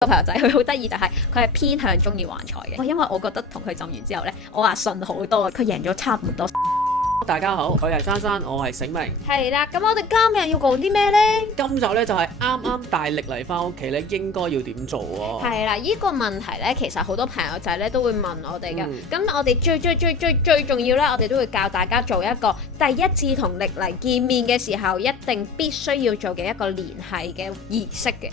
個朋友仔佢好得意就係佢係偏向中意橫財嘅，因為我覺得同佢浸完之後呢，我話順好多，佢贏咗差唔多。大家好，佢係珊珊，我係醒明。係啦，咁我哋今日要講啲咩呢？今集咧就係啱啱大力嚟翻屋企咧，應該要點做喎？係啦，呢個問題呢，其實好多朋友仔呢都會問我哋嘅。咁我哋最重要呢，我哋都會教大家做一個第一次同歷嚟見面嘅時候，一定必須要做嘅一個聯繫嘅儀式嘅。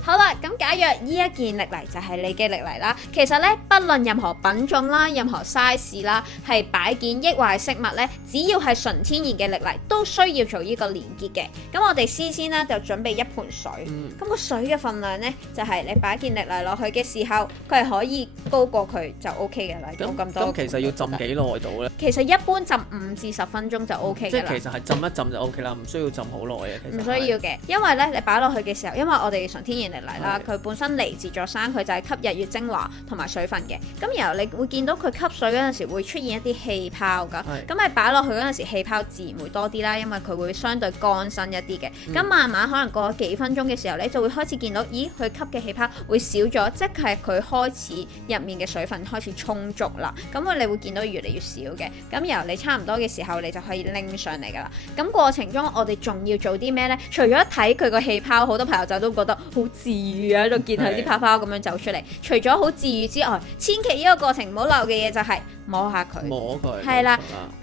好啦，咁假若呢一件歷嚟就係你嘅歷嚟啦，其實咧不論任何品種啦、任何 size 啦，係擺件抑或係飾物咧，只要係純天然嘅歷嚟，都需要做呢個連結嘅。咁我哋先咧就準備一盆水，咁個水嘅份量咧就係你擺件歷嚟落去嘅時候，佢係可以高過佢就 OK 嘅啦，冇咁多。咁其實要浸幾耐到咧？其實一般浸5至10分鐘就 OK 嘅啦。即係其實係浸一浸就 OK 啦，唔需要浸好耐嘅。其實唔需要嘅，因為咧你擺落去嘅時候，因為我哋純天然歷嚟啦，佢本身嚟自咗山，佢就係吸日月精華同埋水分嘅。咁然後你會見到佢吸水嗰陣時會出現一啲氣泡㗎。咁你擺落去嗰陣時氣泡自然會多啲啦，因為佢會相對乾身一啲嘅。咁慢慢可能過咗幾分鐘嘅時候咧，就會開始見到，咦，佢吸嘅氣泡會少咗，即係佢開始入面嘅水分開始充足啦。咁你會見到越嚟越少嘅。咁然後你差唔多嘅時候，你就可以拎上嚟㗎啦。咁過程中我哋仲要做啲咩呢？除咗睇佢個氣泡，好多朋友仔都覺得好治愈啊，喺度見佢啲泡泡咁樣走出嚟。除咗好治愈之外，千祈呢個過程唔好漏嘅嘢就係摸下佢，摸佢，係啦，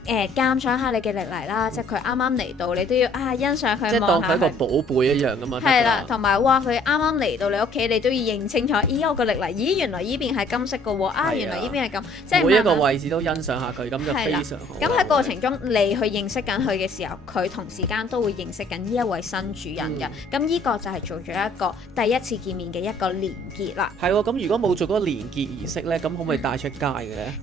鑑賞下你嘅歷嚟啦，即係佢啱啱嚟到，你都要欣賞佢，即係當佢一個寶貝一樣㗎嘛。係啦，同埋哇，佢啱啱嚟到你屋企，你都要認清楚，咦，我個歷嚟，咦，原來呢邊係金色嘅喎，原來呢邊係咁，即係每一個位置都欣賞下佢，咁就非常好。咁喺過程中，你去認識緊佢嘅時候，佢同時間都會認識緊呢一位新主人嘅。咁呢個就係做咗一個第一次見面嘅一個連結啦。係喎，咁如果冇做嗰個連結儀式咧，咁可唔可以帶出街嘅咧？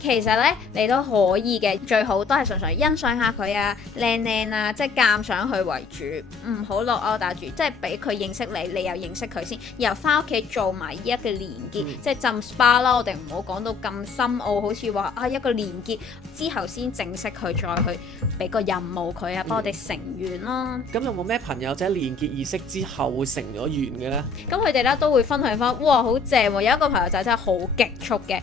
其實咧，你都可以嘅，最好都係純粹欣賞下佢啊，靚啊，即係鑑賞佢為主，唔好落 order 住，即係俾佢認識你，你又認識佢先，然後翻屋企做埋呢一個連結，即係浸 SPA 啦。我哋唔好講到咁深奧，好似話一個連結之後先正式佢再去俾個任務佢啊，幫我哋成員咯。咁有冇咩朋友仔連結儀式之後會成咗緣嘅咧？咁佢哋咧都會分享翻，哇，好正喎！有一個朋友仔真係好極速嘅。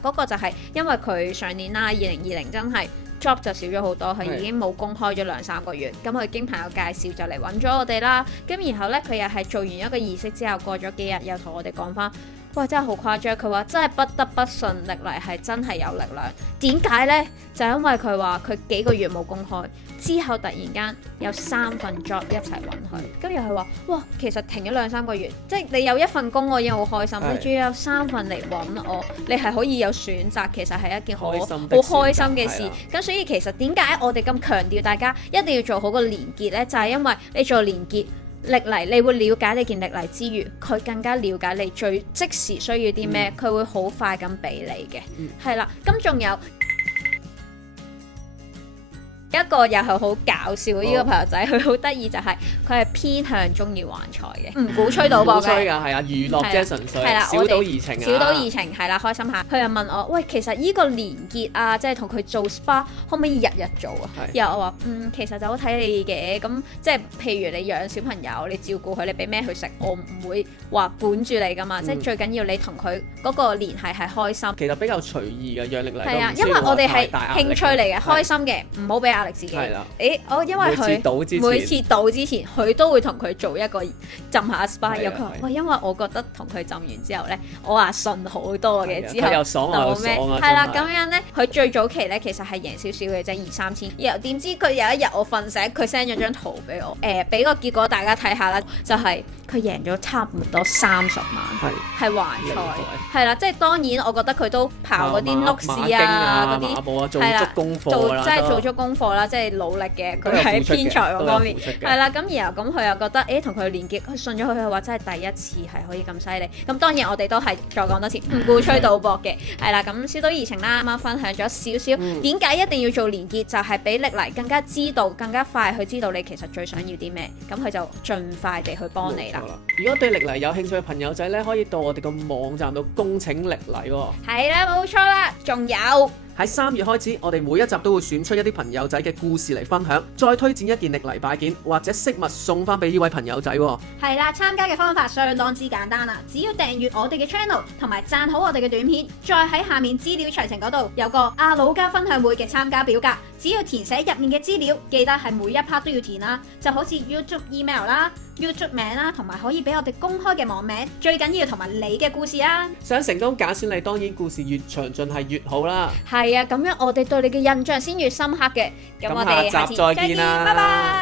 嗰個就係因為佢上年啦，2020真係 job 就少咗好多，佢已經冇公開咗2-3個月。咁佢經朋友介紹就嚟揾咗我哋啦。咁然後呢，佢又係做完一個儀式之後，過咗幾日又同我哋講翻，哇！真係好誇張。佢話真係不得不信歷嚟係真係有力量。點解呢？就因為佢話佢幾個月冇公開，之後突然間有3份 job 一齊揾佢。跟住佢話：哇，其實停咗2-3個月，即係你有一份工我已經好開心，你仲要有3份嚟揾我，你係可以有選擇，其實係一件好開心嘅事。咁所以其實點解我哋咁強調大家一定要做好個連結呢？就係因為你做連結。歷嚟你會了解你件歷嚟之餘，佢更加了解你最即時需要啲咩，佢會好快咁俾你嘅，係啦。咁仲有一個又係好搞笑嘅呢個朋友仔，佢好得意就係佢係偏向中意玩財嘅，唔鼓吹賭博嘅。唔鼓吹㗎，係啊，娛樂啫，純粹小賭怡情啊。小賭怡情係啦，開心下。佢又問我：喂，其實呢個連結啊，即係同佢做 SPA，可唔可以日日做啊？然後我話：其實就好睇你嘅。咁即係譬如你養小朋友，你照顧佢，你俾咩佢食，我唔會話管住你㗎嘛。即係最緊要你同佢嗰個聯繫係開心。其實比較隨意嘅養歷嚟。係啊，因為我哋係興趣嚟嘅，開心嘅，唔好俾壓力自己。係啦。因為佢每次賭之前，佢都會同佢做一個浸下 SPA。有佢話：喂，因為我覺得同佢浸完之後咧，我話順好多嘅。之後又爽啊，又爽啊。係啦，咁樣咧，佢最早期咧其實係贏少少嘅啫2-3千。然後點知佢有一日我瞓醒，佢 send 咗張圖俾我，俾個結果大家睇下啦，就係佢贏咗差唔多30萬，係橫財。係啦，即係當然我覺得佢都刨嗰啲碌士啊，嗰啲做足功課啦，即係做足功課啦，即係努力嘅。佢喺偏財嗰方面係啦，咁然後咁佢又覺得同佢連結，佢信咗佢話真係第一次係可以咁犀利。咁當然我哋都係再講多次，唔鼓吹賭博嘅，係啦。咁小賭怡情啦，啱啱分享咗少少，點解一定要做連結，就係俾歷嚟更加知道，更加快去知道你其實最想要啲咩，咁佢就盡快地去幫你啦。如果對歷嚟有興趣嘅朋友仔咧，可以到我哋個網站度恭請歷嚟喎。係啦，冇錯啦，仲有。喺3月開始，我哋每一集都會選出一啲朋友仔嘅故事嚟分享，再推薦一件歷嚟擺件或者飾物送翻俾呢位朋友仔。係啦，參加嘅方法相當之簡單啦，只要訂閱我哋嘅 channel 同埋讚好我哋嘅短片，再喺下面資料詳情嗰度有個阿魯加分享會嘅參加表格，只要填寫入面嘅資料，記得係每一 part 都要填啦，就好似 YouTube email 啦、YouTube 名啦，同埋可以俾我哋公開嘅網名，最緊要同埋你嘅故事啊！想成功揀選你，當然故事越詳盡係越好啦。係啊，咁樣我哋對你嘅印象先越深刻嘅。咁我哋下集再見啦，拜拜。